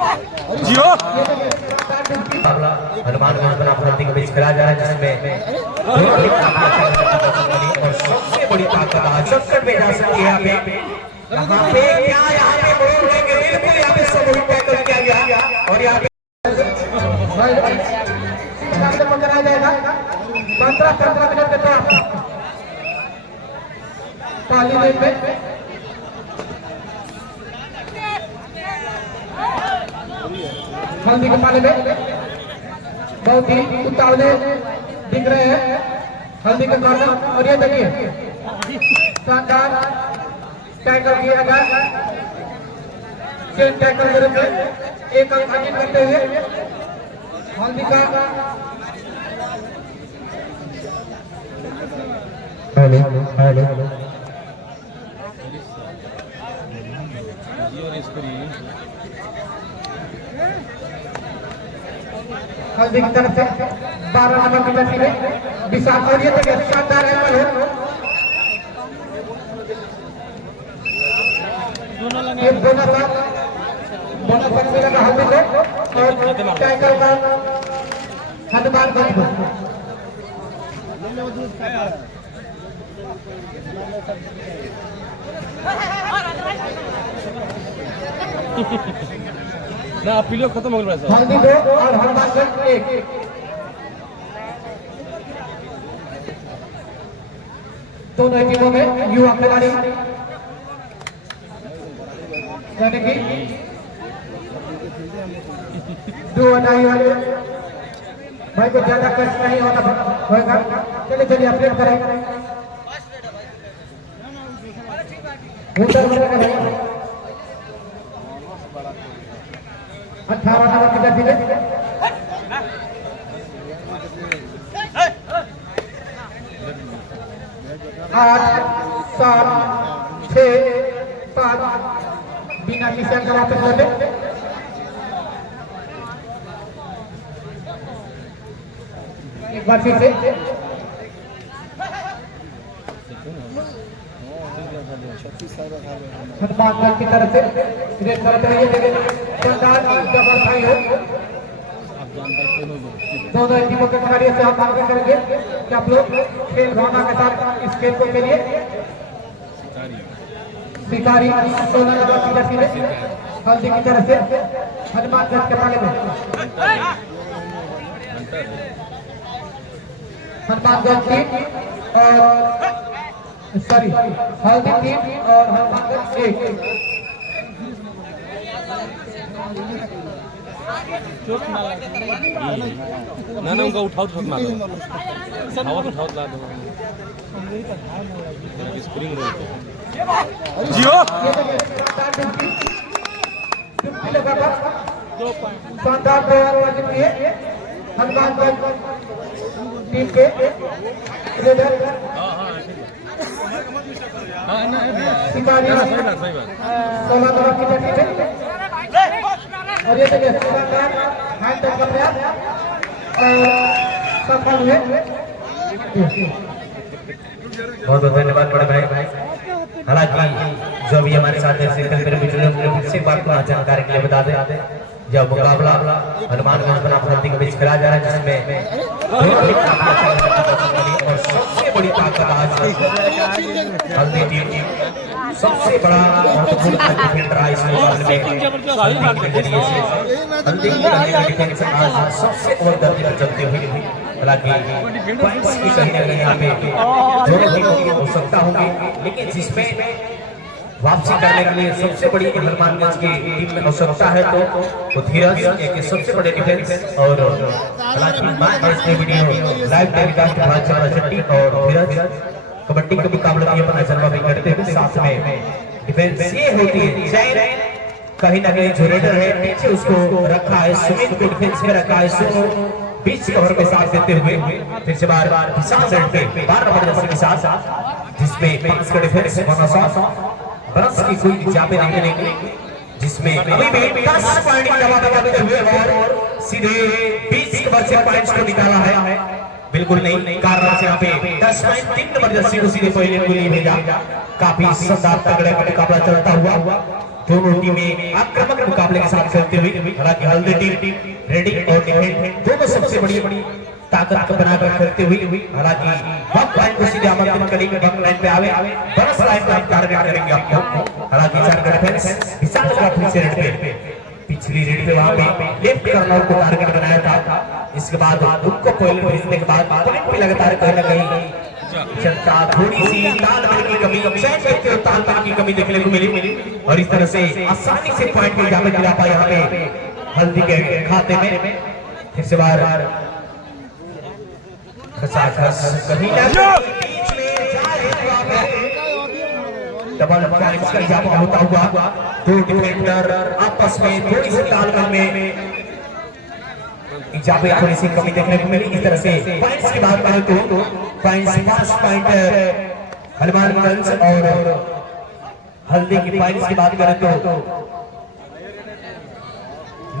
जियो हनुमानगंज बना प्रति के बीच खेला जा रहा है, जिसमें और सबसे बड़ी ताकत चक्कर में जा सकती है। यहाँ पे क्या यहाँ पे बिल्कुल यहाँ पे सब टैकल किया गया और यहाँ पे कराया जाएगा 15 मिनट के बाद पहली गेंद में हल्दी के पाले में बहुत ही उतावले दिख रहे हैं हल्दी के कॉर्नर। और ये देखिए शानदार टैकल किया गया, चेन टैकल के रूप में एक अंक हासिल करते हुए हल्दी का हल्दी की तरफ से 12 नंबर की जर्सी में विशाल और ये देखिए शानदार है बोनस मिलेगा हल्दी को और टैकल का हनुमानगंज को। ना अपीलो खत्म हो गया सर। हल्दी 2 और हनुमानगंज 1। दोनों टीमों में युवा खिलाड़ी यानी कि 2 अढ़ाई वाले भाई को ज्यादा कष्ट नहीं होना होगा। चलिए अपडेट करें 18 नंबर की जर्सी में 8 7 6 5 बिना किसी का वापस लौटे। एक बार फिर से हनुमानगंज की तरफ से रेड करते हुए डबल फाइव हो। दोनों टीमों के खिलाड़ियों से हम मांग करेंगे कि आप लोग खेल भावना के साथ इस खेल को खेलिए। शिकारी 16 नंबर की जर्सी में हल्दी की तरफ से हनुमानगंज के पाले में हनुमानगंज टीम और सॉरी हल्दी टीम और हनुमानगंज 1। ना उनका उठाओ तो मार दो, हवा तो उठाओ ला दो स्प्रिंग रोल जियो शानदार प्रयास किए हनुमानगंज टीम के लीडर शिकारी 16 नंबर की जर्सी में और ये देखिए शानदार हैंड टच का प्रयास सफल हुए। बहुत बहुत धन्यवाद बड़े भाई। हालांकि जो भी हमारे साथ से बात को जानकारी के लिए बता दें, जब मुकाबला हनुमानगंज बना प्रति के बीच खेला जा रहा है, जिसमें और सबसे बड़ी ताकत आज हल्दी टीम सबसे बड़ा महत्वपूर्ण डिफेंडर है इस मुकाबले में। हल्दी की डिफेंस आज सबसे और दर्जे पर चलते हुए, हालांकि पॉइंट्स की कहीं ना कहीं यहाँ पे दोनों टीमों की आवश्यकता होगी, लेकिन जिसमें वापसी करने के लिए सबसे बड़ी हनुमानगंज की टीम में आवश्यकता है तो धीरज एक सबसे बड़े डिफेंस और हालांकि वीडियो लाइव टेलीकास्ट और धीरज कबड्डी के मुकाबले में अपना जलवा भी करते हुए साथ में डिफेंस ये होती है। चैन कहीं ना कहीं जो रेडर है पीछे उसको रखा है, सुमित को डिफेंस में रखा है, सो बीच कवर में साथ देते हुए फिर से बार विशाल रेड पे 12 नंबर जर्सी के साथ जिसमें पांच का डिफेंस बरस की कोई जापे नहीं मिलेंगे, जिसमें अभी भी 10 पॉइंट दबा देते हुए और सीधे 20 नंबर से पॉइंट्स को निकाला है। बिल्कुल नहीं कारण से यहाँ पे 10 पॉइंट 3 नंबर जर्सी को सीधे पहले को लिए भेजा। काफी शानदार तगड़े मुकाबला चलता हुआ दोनों टीमें आक्रामक मुकाबले के साथ खेलते हुए, हालांकि हल्दी टीम रेडी और डिफेंड दोनों सबसे बड़ी ताकत को बनाकर खेलते हुए, हालांकि वक्त लाइन को सीधे आमंत्रण करेंगे, वक्त लाइन पे आवे, बरस लाइन पे हम टारगेट करेंगे आपको। हालांकि चार का डिफेंस विशाल का फिर से रेड पे पिछली रेड पे वहां पे लेफ्ट कर्नल को टारगेट बनाया था। इसके बाद उनको पॉइंट भेजने के बाद पॉइंट पे लगातार कहीं ना कहीं जनता थोड़ी सी तालमेल की कमी, तालमेल की कमी देखने को मिली और इस तरह से आसानी से पॉइंट को यहाँ पे गिरा पाया यहाँ पे हल्दी के खाते में। फिर से बार कहीं ना बीच में जा रहे डबल पॉइंट्स का इजाफा होता हुआ दो डिफेंडर आपस में थोड़ी सी तालमेल में इजाफे थोड़ी सी कमी देखने को मिली। इस तरह से पॉइंट्स की बात करें तो पॉइंट्स 5 पॉइंट हनुमानगंज और हल्दी की पॉइंट्स की बात करें तो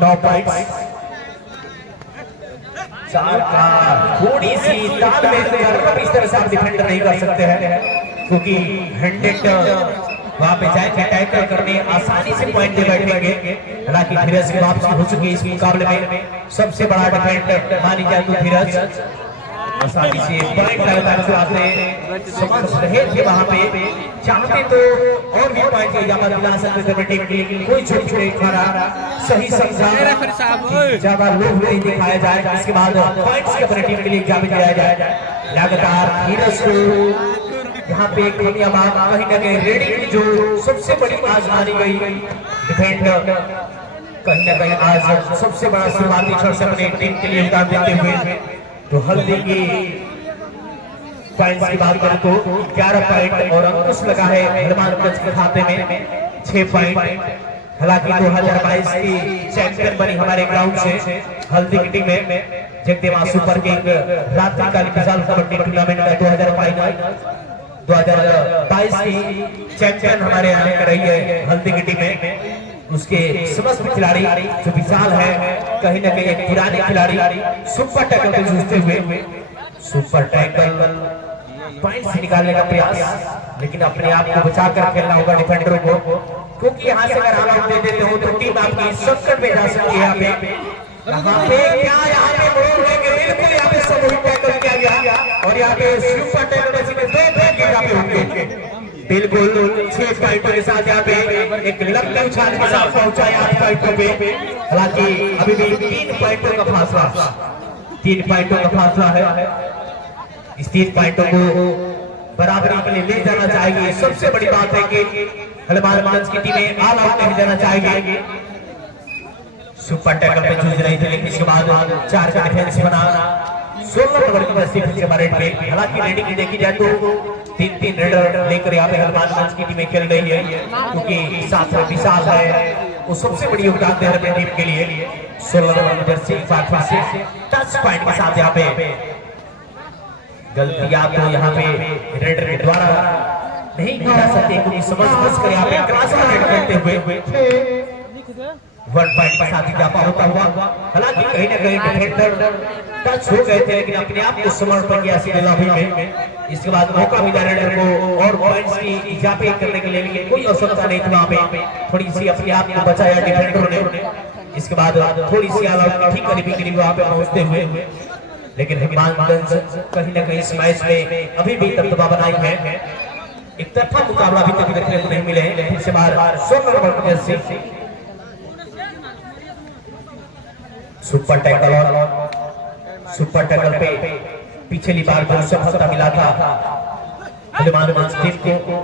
9 पॉइंट्स। थोड़ी सी तालमेल इस तरह से आप डिफेंडर नहीं कर सकते हैं क्योंकि हैंडेड वहां पे जाए टैकल करने आसानी से पॉइंट दे बैठेंगे। हालांकि धीरज की वापसी हो चुकी है इस मुकाबले में, सबसे बड़ा डिफेंडर मानी जाए तो धीरज आसानी से पॉइंट लगातार से आपने समझ रहे थे वहां पे, चाहते तो और भी पॉइंट की इजाजत दिला सकते थे टीम की, कोई छोटी नहीं खाना सही समझा ज्यादा लोग नहीं दिखाया जाए। इसके बाद पॉइंट्स की अपनी टीम के लिए इजाजत दिया जाए। लगातार धीरज को यहाँ पे कहीं ना कहीं रेडी जो सबसे बड़ी आज मानी गई डिफेंडर कहीं ना कहीं आज सबसे बड़ा शुरुआती क्षण से अपनी टीम के लिए योगदान देते हुए तो हल्दी की पॉइंट्स की बात करें तो 11 पॉइंट और अंकुश लगा है हनुमानगंज के खाते में 6 पॉइंट। हालांकि 2022 की चैंपियन बनी हमारे ग्राउंड से हल्दी की टीम में जगदेवा सुपर किंग रात्रिकालीन विशाल कबड्डी टूर्नामेंट का 2022 की चैंपियन हमारे यहाँ कर रही है हल्दी की टीम में। उसके समस्त खिलाड़ी जो विशाल है कहीं ना कहीं एक पुराने खिलाड़ी सुपर टैकल को जूझते हुए सुपर टैकल पॉइंट से निकालने का प्रयास, लेकिन अपने आप को बचा कर खेलना होगा डिफेंडरों को, क्योंकि यहाँ से अगर आप दे देते हो तो टीम आपकी संकट में जा सकती है। यहाँ पे यहाँ पे बिल्कुल यहाँ पे सब टैकल किया गया और यहाँ पे सुपर टैकल में 2 बैक होंगे बिल्कुल 6 पॉइंटों के साथ यहाँ पे एक लंबे उछाल के साथ पहुंचा 8 पॉइंटों पे। हालांकि अभी भी 3 पॉइंटों का फासला है। इस 3 पॉइंटों को बराबरी के लिए ले जाना चाहेगी। सबसे बड़ी बात है कि हनुमानगंज की टीमें ऑल आउट नहीं जाना चाहेगी। सुपर टैकल पे जूझ रही थी, लेकिन इसके बाद 4 का डिफेंस बना 16 नंबर की बस्ती फिर से हमारे टीम। हालांकि रेडिंग की देखी जाए तो 3-3 रेडर लेकर यहाँ पे हनुमानगंज की टीमें खेल रही है, क्योंकि साथ में विशाल है वो सबसे बड़ी योगदान दे रहे टीम के लिए। 16 नंबर की जर्सी से टच पॉइंट के साथ यहाँ पे गलतियां तो यहाँ पे रेडर के द्वारा नहीं की जा सकती, क्योंकि समझ कर यहाँ पे क्रॉस करते हुए 1 पॉइंट के साथ इजाफा होता हुआ। हालांकि कहीं ना कहीं डिफेंडर टच हो गए थे, लेकिन अपने आप को समर्पण किया सीधे लॉबी में। इसके बाद मौका मिला रेडर को और पॉइंट्स की इजाफे करने के लिए, लेकिन कोई आवश्यकता नहीं थी। वहां पे थोड़ी सी अपने आप को बचाया डिफेंडर ने। इसके बाद थोड़ी सी ऑल आउट ठीक करीबी वहां पे पहुंचते हुए, लेकिन हनुमानगंज कहीं ना कहीं इस मैच में अभी भी दबदबा बनाई है। एक तरफा मुकाबला अभी तक देखने को नहीं मिले हैं, लेकिन से बार 16 नंबर की जर्सी सुपर टैकल पे पिछली बार जो सफलता मिला था हनुमानगंज टीम को,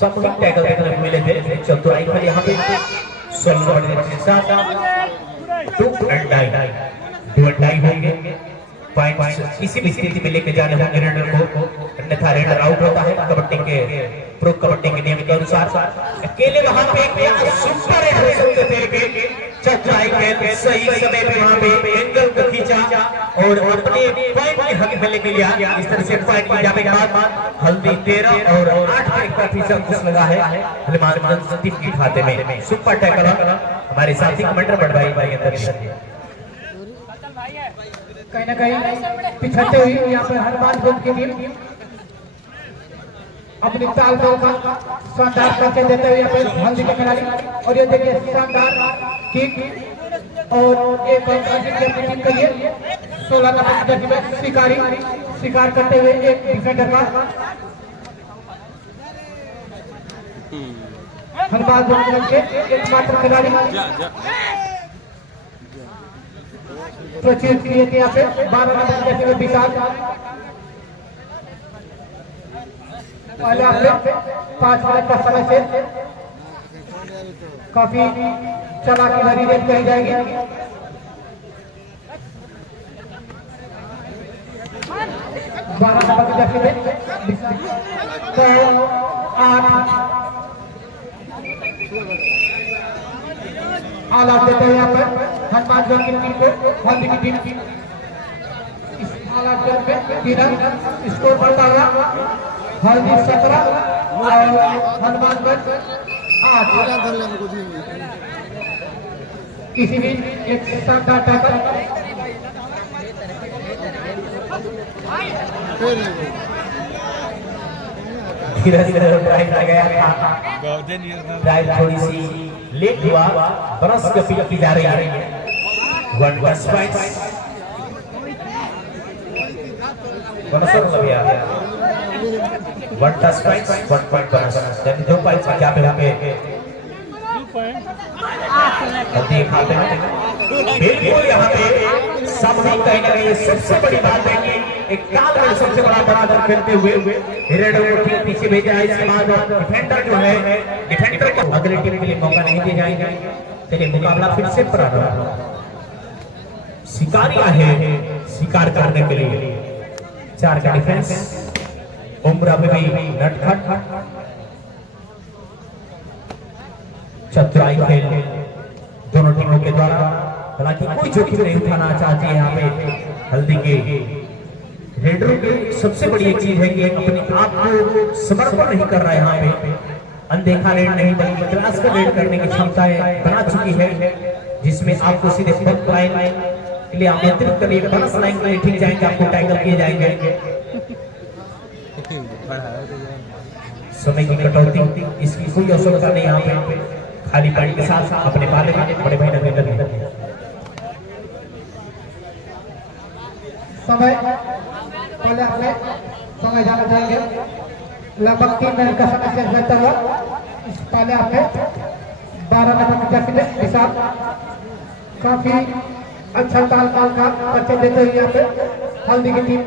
सब टैकल देखने को मिले थे। चतुराई पर यहाँ पे 16 नंबर के साथ 2 एंड डाई होंगे। पॉइंट किसी भी स्थिति में लेके जाने होंगे रेडर को, अन्यथा रेडर आउट होता है कबड्डी के प्रो कबड्डी के नियम के अनुसार। अकेले वहां पे सुपर सही समय पे वहां पे एंगल को खींचा और अपने पॉइंट के हक में लेके गया। इस तरह से पॉइंट की जाने के बाद हल्दी 13 और 8 पॉइंट का फीसद अंकुश लगा है हनुमानगंज टीम के खाते में। सुपर टैकल हमारे साथी कमेंटर बढ़वाई भाई अंदर कहीं ना कहीं पिछड़ते हुए यहाँ पर हनुमानगंज की टीम अपनी ताल दो का शानदार करके देते हुए यहाँ पे हल्दी के खिलाड़ी। और ये देखिए शानदार किक और एक अपनी टीम के लिए 16 नंबर में शिकार करते हुए एक डिफेंडर का हनुमान के एकमात्र खिलाड़ी प्रचुर किए थे यहाँ पे 12 नंबर में विशाल। पहले आपने 5 मिनट का समय से काफी चला की भरी रेत कही जाएगी। 12 नंबर की जर्सी में तो 8 ऑल आउट देते हैं यहाँ पर हनुमान जोन की टीम को हल्दी की टीम। इस ऑल आउट जोन में 3 रन स्कोर बढ़ता हुआ हल्दी 17 और हनुमानगंज 8। किसी भी एक शानदार टैकल धीरे-धीरे ड्राइव आ गया था। ड्राइव थोड़ी सी लेट हुआ, बरस के पीछे की जा रही है। 1 पॉइंट बनसर लग गया 1 पॉइंट 1 पॉइंट बनसर यानी 2 पॉइंट क्या पे दिखाते हैं। बिल्कुल यहाँ पे सामने कहीं ना कहीं सबसे बड़ी बात है कि एक काल में सबसे बड़ा बराबर खेलते हुए रेड को टीम पीछे भेजा है। इसके बाद डिफेंडर जो है डिफेंडर को अगले टीम के लिए मौका नहीं दिया जाएगा। चलिए मुकाबला फिर से प्रारंभ। शिकारी है शिकार करने के लिए 4 का डिफेंस उम्र में भी नटखट चतुराई खेल दोनों टीमों के द्वारा। हालांकि कोई जोखिम नहीं उठाना चाहती है यहाँ पे हल्दी के रेडरों की सबसे बड़ी एक चीज है कि अपने आप को समर्पण नहीं कर रहा है। यहाँ पे अनदेखा रेड नहीं बल्कि क्लास का रेड करने की क्षमताएं बना चुकी है, जिसमें आपको सीधे फ्रंट लाइन के लिए आमंत्रित करिए, बस लाइन के लिए ठीक जाएंगे, आपको टैकल किए जाएंगे। समय की कटौती इसकी कोई आवश्यकता नहीं। यहाँ पे खाली पानी के साथ अपने पाले में बड़े भाई नजर लगे समय पहले अपने समय जाना चाहेंगे। लगभग 3 मिनट का समय शेष रहता हुआ पहले आपने 12 नंबर की जर्सी हिसाब काफी अच्छा ताल का परिचय देते हुए यहाँ पे हल्दी की टीम।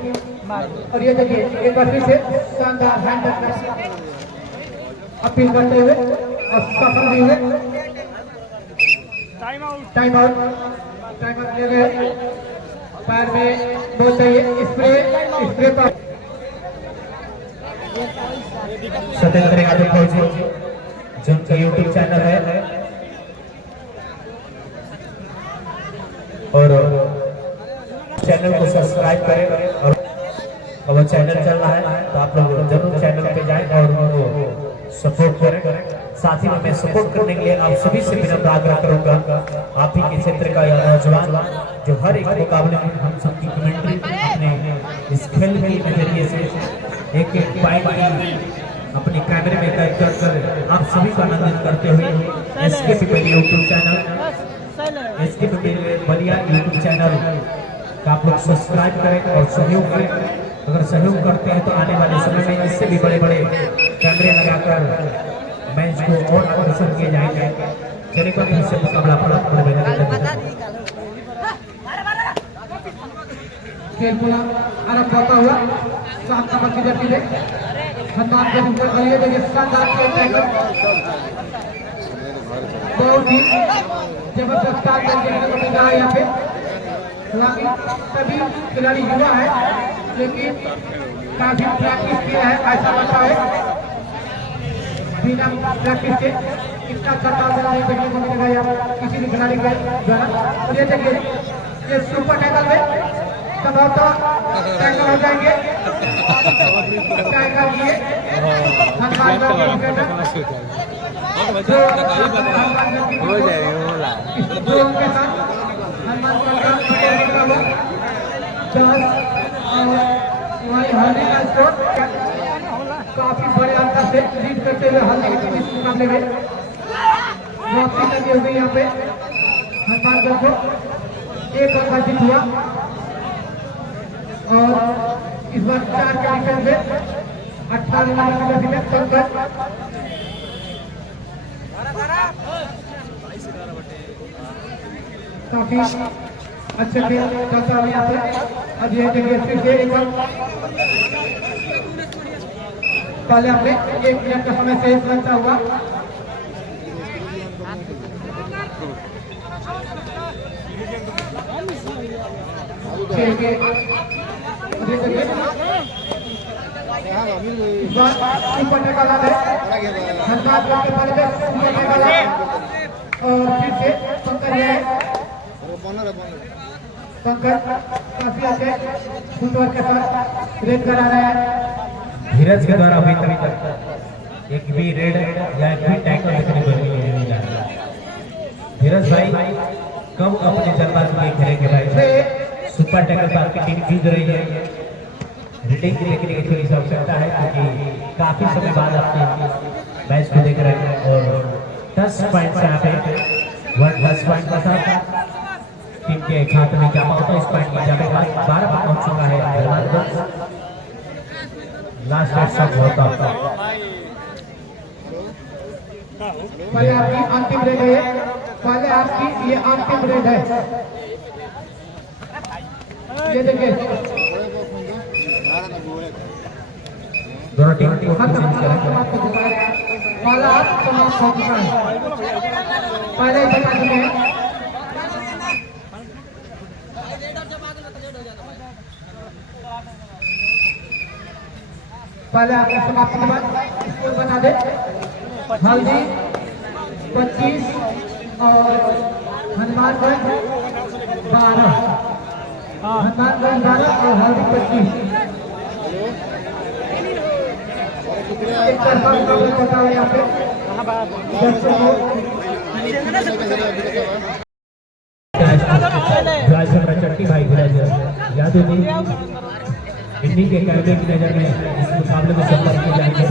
और ये देखिए एक बार फिर से शानदार हैंड अपील करते हुए और सफल भी हुए। टाइम आउट लिए गए। पैर में बहुत चाहिए स्प्रे पर सत्येंद्र यादव फौजी जिनका यूट्यूब चैनल है और चैनल को सब्सक्राइब करें। और वो चैनल चल रहा है तो आप लोग जरूर चैनल पे जाएं और उनको सपोर्ट करें। साथ ही में मैं सपोर्ट करने के लिए आप सभी से विनम्र आग्रह करूंगा। आप ही के क्षेत्र का यह नौजवान जो हर एक मुकाबले में हम सबकी कमेंट्री अपने इस खेल के नजरिए से एक पॉइंट अपने कैमरे में कैद कर आप सभी का आनंदित करते हुए SK people YouTube channel SK people Ballia YouTube channel का आप लोग सब्सक्राइब करें और सहयोग करें। अगर सहयोग करते हैं तो आने वाले समय में इससे भी बड़े बड़े कैमरे लगाकर मैच को और आकर्षण किए जाएंगे। चलिए पर इससे मुकाबला खेल पूरा आरंभ होता हुआ सात नंबर की जर्सी में हनुमान के ऊपर गलिए देखिए शानदार खेल टैकल बहुत ही जबरदस्त कार्य देखने को मिल रहा है यहाँ पे। सभी खिलाड़ी युवा है लेकिन काफी प्रैक्टिस किया है, ऐसा लगता है बिना प्रैक्टिस के इतना अच्छा नहीं देखने को मिलेगा यहाँ किसी भी खिलाड़ी के द्वारा। और ये देखिए ये सुपर टैकल में संभवतः टैकल हो जाएंगे। टैकल किए काफी बड़े अंतर से लीड करते हुए हाल के इस मुकाबले में वापसी लगी हुई यहाँ पे हनुमानगढ़ को 1 अंक का जीत हुआ और इस बार 4 के विकेट में 18 रन में पंकज काफी अच्छे खेल चलता हुआ यहाँ पे। अब यह देखिए फिर से एक पहले हमने 1 मिनट का समय शेष रहता हुआ ऊपर निकाला है हनुमानगढ़ के पहले ऊपर निकाला और फिर से पंकज है पंकज काफी अच्छे फुटवर्क के साथ रेड करा रहे हैं। धीरज के द्वारा अभी तक एक भी रेड या एक भी टैकल देखने को नहीं मिला। धीरज भाई कब अपने जल्दबाजी में खेलेंगे भाई? सुपर टैकल पर आपकी टीम जीत रही है। रेटिंग के लिए थोड़ी सी आवश्यकता है क्योंकि काफी समय बाद आपके मैच को देख रहे हैं और 10 पॉइंट से यहाँ पे 10 पॉइंट का साथ टीम के खाते में क्या होता है। इस पॉइंट में जाने के बाद 12 पर पहुंच चुका है। लास्ट बैट सब होता पहले आपकी अंतिम रेड है, पहले आपकी ये अंतिम रेड है। ये देखिए दोनों टीम समाप्त हो चुका है, पहला हाफ समाप्त हो चुका है। पहले ही बता चुके हैं पहले आपने समाप्ति के बाद स्कोर बता दे। हल्दी 25 और हनुमानगढ़ 12, हनुमानगढ़ 12 और हल्दी 25। एक तरफा मुकाबला चलता है यहाँ पे। चट्टी भाई यादव जी इन्हीं के कहने की नजर में इस मुकाबले में संपर्क किए जाएंगे।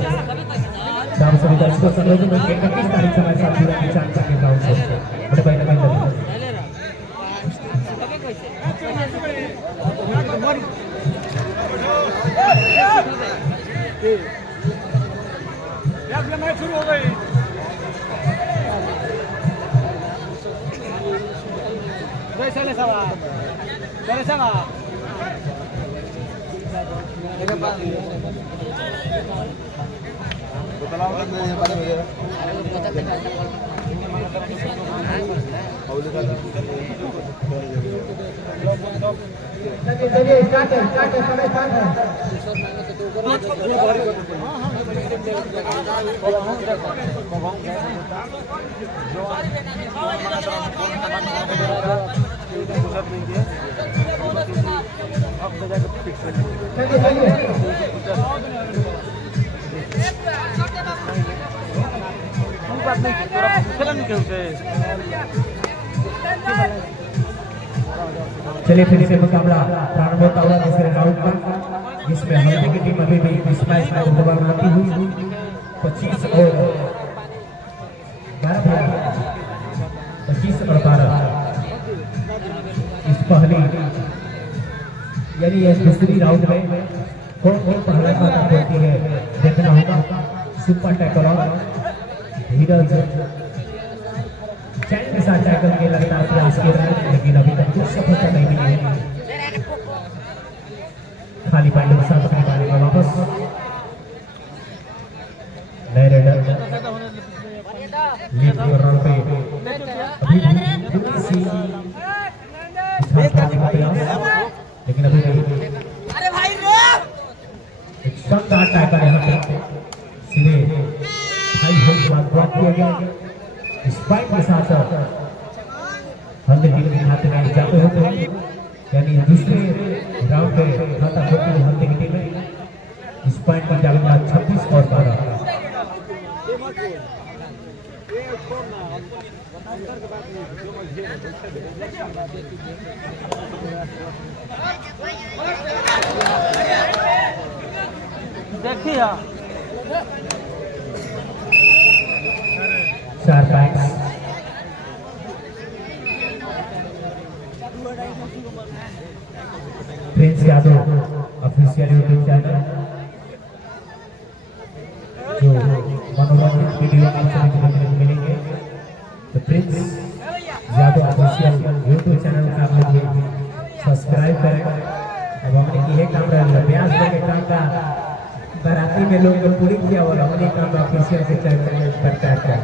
शाम सभी दर्शकों संयोग में 31 तारीख से हमारे साथ जुड़ा निशान करने का उनसे बड़े भाई लगे शुरू हो गई। चलिए स्टार्ट है, समय स्टार्ट है। चलिए फिर से मुकाबला प्रारंभ होता हुआ दूसरे राउंड का, जिसमें हल्दी की टीम अभी भी इस मैच में उम्मीदवार बनाती हुई 25 और 12 इस पहली यानी इस दूसरी राउंड में कौन पहला खाता खोलती है देखना होगा। सुपर टैकल और धीरज चैन के साथ टैकल के लगातार प्रयास किए रहे, लेकिन अभी तक कुछ सफलता नहीं मिली है। खाली पानी के साथ अपने पानी में वापस नए रेडर लीड कर रन पे अभी थोड़ी सी लेकिन अभी एक शानदार टैकल यहाँ पे सीधे हाई होल्ड के बाद ड्रॉप किया गया। स्पाइक के साथ हल्दी टीम के खाते में जाते होते हैं, यानी दूसरे राउंड पे खाता खोलती है हल्दी की टीम में। स्पाइक पर जाने के बाद 26 और 12 देखिए 4 points. Prince Yadav official YouTube channel जो मनोरंजन वीडियो आप सभी को देखने को मिलेंगे, तो Prince Yadav official YouTube channel का आप लोग सब्सक्राइब करें। अब हमने की है काम रहा ब्याज के काम का बाराती में लोग जो पूरी किया और हमने काम ऑफिशियल के चैनल में प्रचार किया।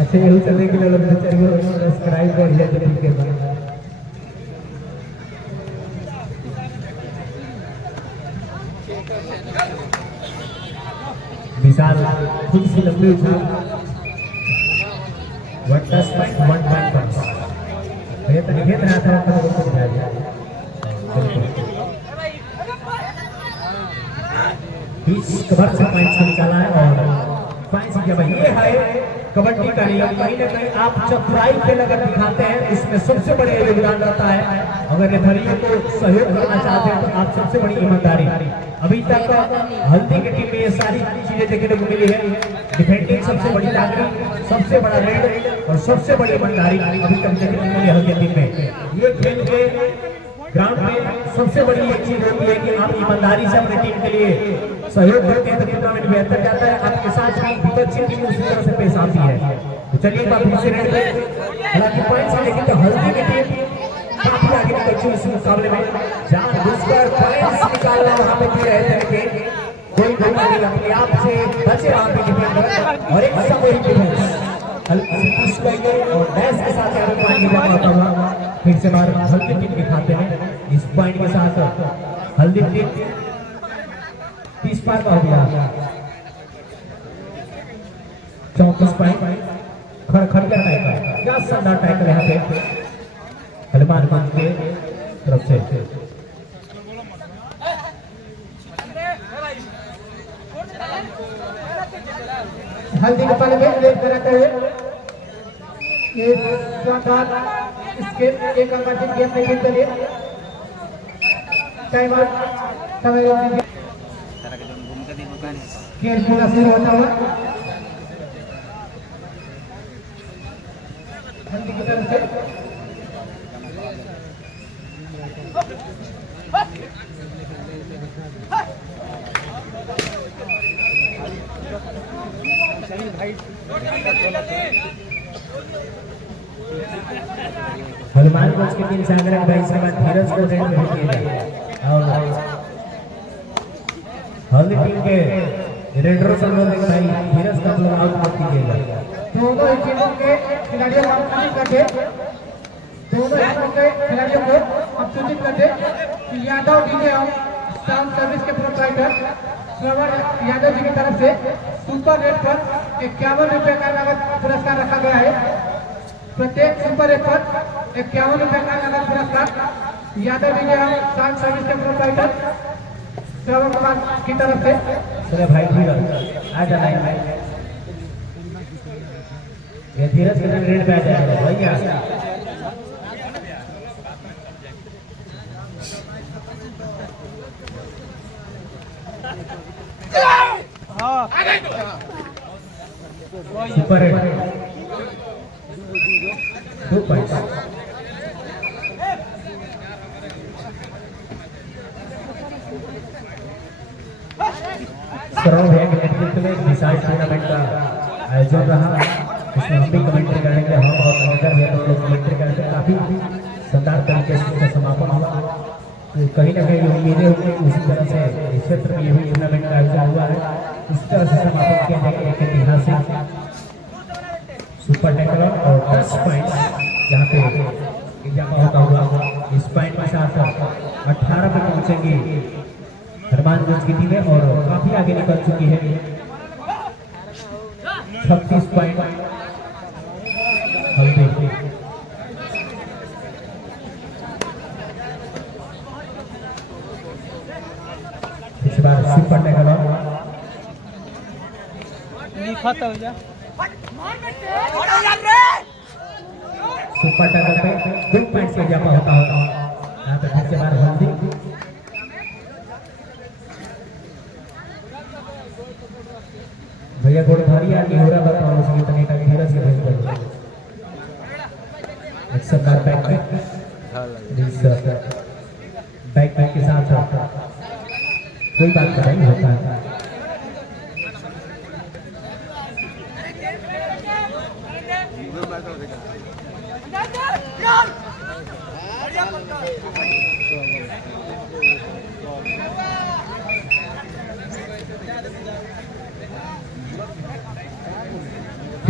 अच्छा यही चलने के लिए लोग सब्सक्राइब कर दिया तो ठीक है। विशाल खुद से लंबी उछाल 10.11 पॉइंट्स। ये तो खेल रहा था तो वो तो जाएगा। इस कवर से पॉइंट्स निकाला है और पॉइंट्स जब ये है कबड्डी का नियम, कहीं ना कहीं आप चतुराई खेल अगर दिखाते हैं उसमें सबसे बड़ा योगदान रहता है। अगर रेफरियों को सहयोग करना चाहते हैं तो आप सबसे बड़ी ईमानदारी। अभी तक हल्दी की टीम में ये सारी चीजें देखने को मिली है। डिफेंडिंग सबसे बड़ी ताकत, सबसे बड़ा रेड और सबसे बड़ी ईमानदारी अभी तक देखने को मिली हल्दी टीम में। ये खेल के ग्राउंड में सबसे बड़ी एक चीज होती है कि आप ईमानदारी से अपनी टीम के लिए सहयोग करते हैं तो टूर्नामेंट बेहतर जाता है। आपके साथ भी विपक्षी टीम उसी तरह से पेश आती है। तो चलिए बात फिर से रेड पे हालांकि पॉइंट्स है, लेकिन तो हल्दी की टीम काफी आगे निकल चुकी इस मुकाबले में। जानबूझकर पॉइंट्स निकालना वहां पे भी रहे थे लेकिन कोई धोखा नहीं, अपने आप से बचे वहां पे डिफेंडर और एक समय डिफेंस हल्की सी पुश करेंगे और डैश के साथ आगे पानी जमा होता हुआ फिर से बार हल्दी टीम दिखाते हैं। इस पॉइंट के साथ हल्दी टीम 30 पार का हो गया। 34 पॉइंट खड़खड़िया टाइगर, क्या शानदार टाइगर यहाँ पे हनुमानगंज के तरफ से। हल्दी के पाले में रेड कराते हुए ये शानदार इसके एक अंकाटित गेम में खेलते लिए टाइम आउट समय खेल पूरा शुरू होता हुआ हल्दी की तरफ से। हनुमानगंज के टीम सागरन भाई से बाद धीरज को रेड में किया और हल्दी टीम के रेडरों से लोग भाई धीरज का लोग आउट मत कीजिएगा। दोनों ही टीमों के खिलाड़ियों को आमंत्रित करके दोनों टीमों के खिलाड़ियों को अब सूचित करते कि यादव जी ने हम साउंड सर्विस के प्रोप्राइटर श्रवण यादव जी की तरफ से सुपर रेट पर 51 रुपए का नगद पुरस्कार रखा गया है। प्रत्येक सुपर रेट पर 51 रुपए का नगद पुरस्कार यादव जी ने हम साउंड सर्विस के प्रोप्राइटर श्रवण कुमार की तरफ से। चलो भाई धीरज आ जा लाइन में, ये धीरज के रेड पे आ जाएगा भैया। Super red 2 points. सरव है नेतृत्व में विशाल टूर्नामेंट का आयोजन रहा। इसमें हम भी कमेंट्री करने के लिए हम और मैनेजर है दोनों कमेंट्री करते हैं। काफी शानदार तरीके से इसका समापन हुआ। तो कहीं ना कहीं उम्मीदें होंगी उसी तरह से इस क्षेत्र में यही टूर्नामेंट का आयोजन हुआ है। इस तरह से समापन किया जाएगा। एक ऐतिहासिक सुपर टैकल और 10 पॉइंट्स यहाँ पे जमा होता हुआ इस पॉइंट के साथ 18 पे पहुंचेंगी हनुमानगंज की टीमें और काफी आगे निकल चुकी है। 36 पॉइंट हल्दी। इस बार सुपर टैकल सुपर टैकल पे 2 पॉइंट्स का इजाफा होता है। यहाँ पे फिर से बार हल्दी। भैया गोड़ भारी आगे हो रहा बताओ उसकी तने का धीरज से भेज दो। एक सरकार बैक बैक के साथ कोई बात नहीं होता है।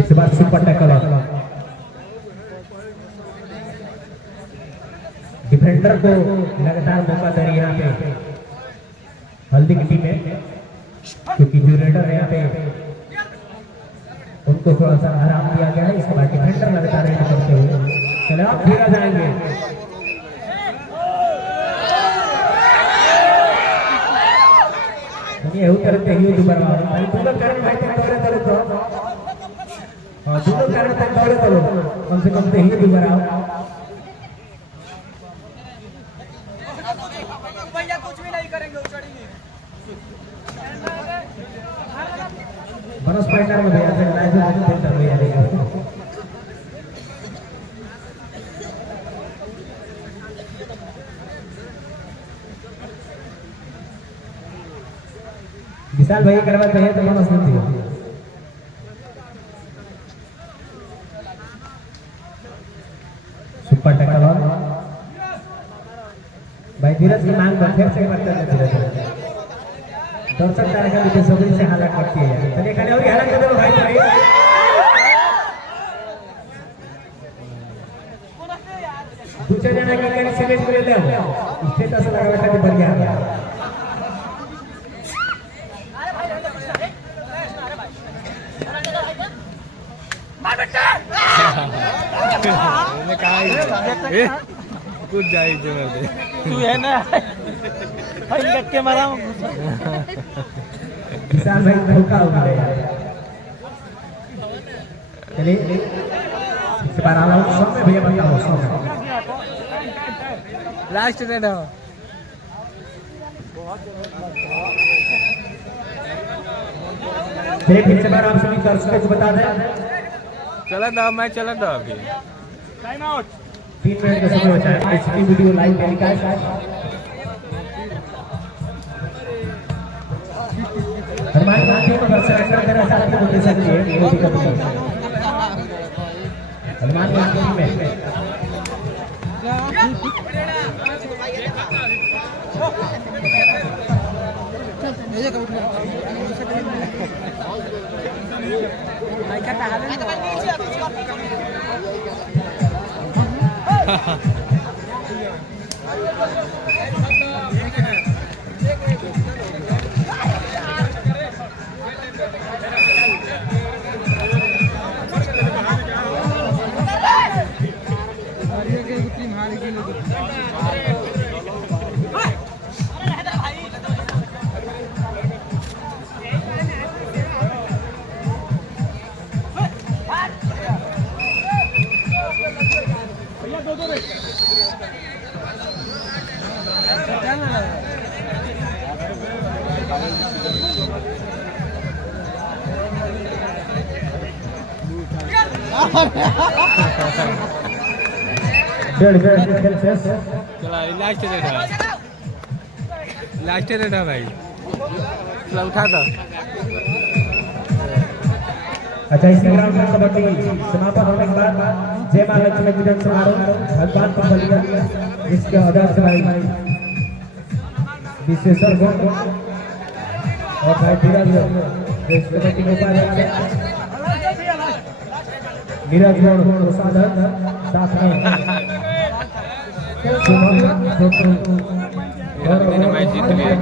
इस बार सुपर टैकल डिफेंडर को लगातार मौका दे रही है यहाँ पे हल्दी की टीम में, क्योंकि जो रेडर है यहाँ पे उनको थोड़ा सा आराम दिया गया है। इसके बाद डिफेंडर लगातार रेड करते हुए चले आप फिर जाएंगे। ये करते ही दोबारा दोनों कारण बैठे दौड़े दौड़े तो दोनों कारण तक दौड़े दौड़ो कम से कम ही दोबारा भैया कुछ भी नहीं करेंगे उछाड़ेंगे। बनस फाइटर में भैया से लाइव देता भैया लेगा। विशाल भाई करवाते हैं तो मनस नहीं दिया। सुपर टैकल भाई धीरज की मांग पर फिर से करते हैं। धीरज दर्शक तारका भी सभी से हालत करती है। चलिए खड़े होकर हालत कर दो भाई भाई। दूसरे जना की कहीं से ले ले स्टेटस लगा बैठा के बढ़िया है। मैंने कहा कुछ जाए जो दे तू है ना भाई लग के मरा किसान भाई धोखा हो गया। चलिए इस बार आ रहा हूँ सब में भैया बताओ सब लास्ट रेड है। चलिए फिर से बार आप सभी दर्शकों को बता दें चला था मैं चला था अभी 3 मिनट का समय बचा है। एचडी वीडियो लाइव टेलीकास्ट हमारे भारतीय को दर्शक करना चाहते हैं बोल सकते हैं कोई दिक्कत नहीं। हनुमान मंदिर में चला लास्ट रेड है भाई चला उठा था। अच्छा इस ग्राउंड में कबड्डी समापन होने के बाद जय मां लक्ष्मी पूजन समारोह भगवान को बलिया इसके अध्यक्ष भाई विशेषर गौड़ और भाई धीरज इस कमेटी को उपाध्यक्ष नीरज गौड़ साधक साथ में मैच जीत लिया।